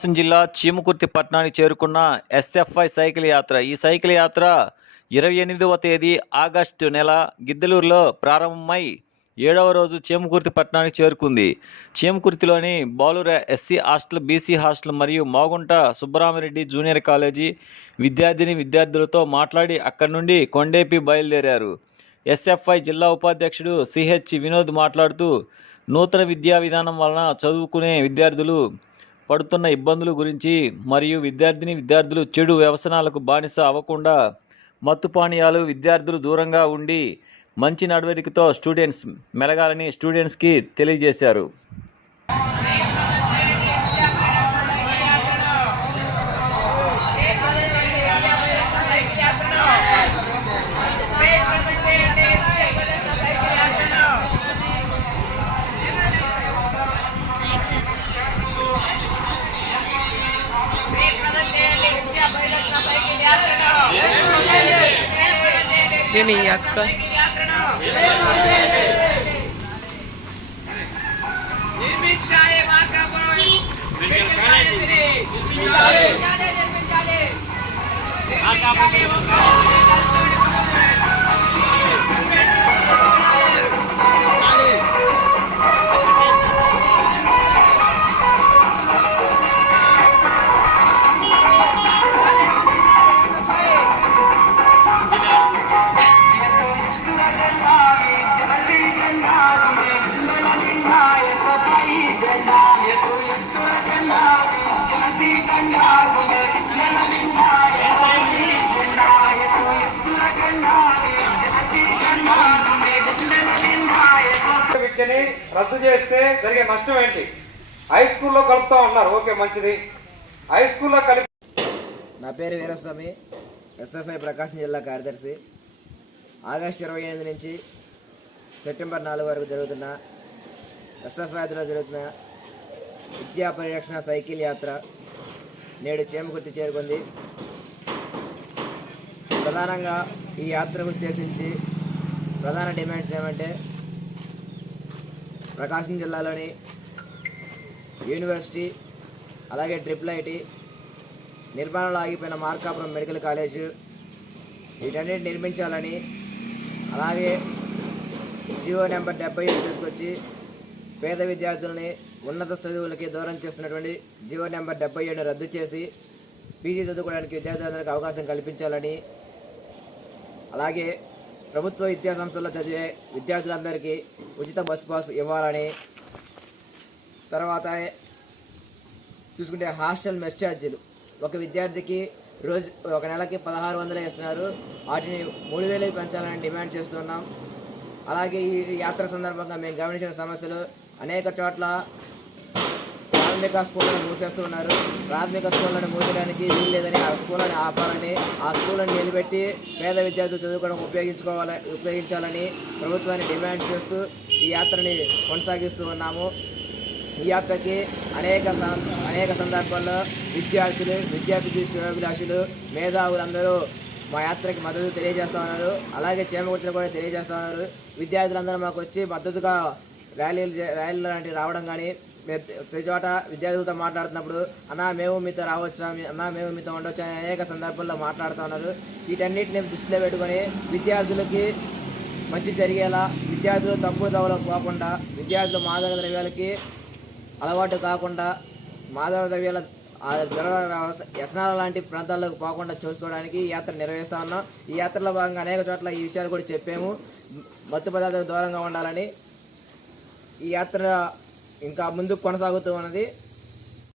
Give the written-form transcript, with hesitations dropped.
ప్రకాశం జిల్లా చీమకుర్తి పట్టణానికి చేరుకున్న ఎస్ఎఫ్ఐ సైకిల్ యాత్ర. ఈ సైకిల్ యాత్ర 28వ తేదీ ఆగస్టు నెల గిద్దలూరులో ప్రారంభమై 7వ రోజు చీమకుర్తి పట్టణానికి చేరుకుంది. చీమకుర్తిలోని బాలుర ఎస్సీ హాస్టల్, బీసీ హాస్టల్ మరియు మాగుంట సుబ్బరామిరెడ్డి జూనియర్ కాలేజీ విద్యార్థులతో మాట్లాడి అక్కడి నుండి కొండేపి బయలుదేరారు. ఎస్ఎఫ్ఐ జిల్లా ఉపాధ్యక్షుడు సిహెచ్ వినోద్ మాట్లాడుతూ, నూతన విద్యా విధానం వలన చదువుకునే విద్యార్థులు పడుతున్న ఇబ్బందుల గురించి మరియు విద్యార్థులు చెడు వ్యసనాలకు బానిస అవ్వకుండా మత్తు పానీయాలు విద్యార్థులు దూరంగా ఉండి మంచి నడవడికతో స్టూడెంట్స్ మెలగాలని స్టూడెంట్స్కి తెలియజేశారు. Ini yatta. విద్యని రద్దు చేస్తే జరిగే నష్టం ఏంటి? హై స్కూల్లో కలుపుతా ఉన్నారు, ఓకే మంచిది. హై స్కూల్లో కలిపి. నా పేరు వీరస్వామి, ఎస్ఎఫ్ఐ ప్రకాశం జిల్లా కార్యదర్శి. ఆగస్టు 28 నుంచి సెప్టెంబర్ 4 వరకు జరుగుతున్న ఎస్ఎఫ్ఐ ఆధ్వర్యంలో జరుగుతున్న విద్యా పరిరక్షణ సైకిల్ యాత్ర నేడు చీమకుర్తి చేరుకుంది. ప్రధానంగా ఈ యాత్రకు ఉద్దేశించి ప్రధాన డిమాండ్స్ ఏమంటే, ప్రకాశం జిల్లాలోని యూనివర్సిటీ, అలాగే IIIT, నిర్మాణంలో ఆగిపోయిన మార్కాపురం మెడికల్ కాలేజు, వీటన్నిటి నిర్మించాలని, అలాగే జియో నెంబర్ 77 తీసుకొచ్చి పేద విద్యార్థులని ఉన్నత చదువులకి దూరం చేస్తున్నటువంటి జియో నెంబర్ 77 రద్దు చేసి పీజీ చదువుకోవడానికి విద్యార్థులందరికీ అవకాశం కల్పించాలని, అలాగే ప్రభుత్వ విద్యా సంస్థల్లో చదివే విద్యార్థులందరికీ ఉచిత బస్ పాస్ ఇవ్వాలని, తర్వాత చూసుకుంటే హాస్టల్ మెస్ ఛార్జీలు ఒక విద్యార్థికి ఒక నెలకి 1600 ఇస్తున్నారు, వాటిని 3000 పెంచాలని డిమాండ్ చేస్తున్నాం. అలాగే ఈ యాత్ర సందర్భంగా మేము గమనించిన సమస్యలు, అనేక చోట్ల ప్రాథమిక స్కూళ్ళను మూసేస్తున్నారు. ప్రాథమిక స్కూళ్ళను మూసేయడానికి వీలు లేదని, ఆ స్కూళ్ళని ఆపాలని, ఆ స్కూళ్ళని నిలబెట్టి పేద విద్యార్థులు చదువుకోవడం ఉపయోగించాలని ప్రభుత్వాన్ని డిమాండ్ చేస్తూ ఈ యాత్రని కొనసాగిస్తూ ఉన్నాము. ఈ యాత్రకి అనేక సందర్భాల్లో విద్యార్థి శ్రేయోభిలాషులు, మేధావులందరూ మా యాత్రకి మద్దతు తెలియజేస్తూ ఉన్నారు. అలాగే చీమకుర్తిలో కూడా తెలియజేస్తూ ఉన్నారు. విద్యార్థులందరూ మాకు వచ్చి మద్దతుగా ర్యాలీలు లాంటివి రావడం కానీ, ప్రతి చోట విద్యార్థులతో మాట్లాడుతున్నప్పుడు అన్నా మేము మీతో రావచ్చా, అన్నా మేము మీతో ఉండొచ్చా అని అనేక సందర్భాల్లో మాట్లాడుతూ ఉన్నారు. వీటన్నిటిని దృష్టిలో పెట్టుకొని విద్యార్థులకి మంచి జరిగేలా, విద్యార్థులు తప్పు దవలకు పోకుండా, విద్యార్థులు మాదక ద్రవ్యాలకి అలవాటు కాకుండా, మాదక ద్రవ్యాల వ్యసనాల లాంటి ప్రాంతాల్లోకి పోకుండా చూసుకోవడానికి ఈ యాత్ర నిర్వహిస్తూ ఉన్నాం. ఈ యాత్రలో భాగంగా అనేక చోట్ల ఈ విషయాలు కూడా చెప్పాము. మత్తు పదార్థాలకు దూరంగా ఉండాలని. ఈ యాత్ర ఇంకా ముందుకు కొనసాగుతూ ఉన్నది.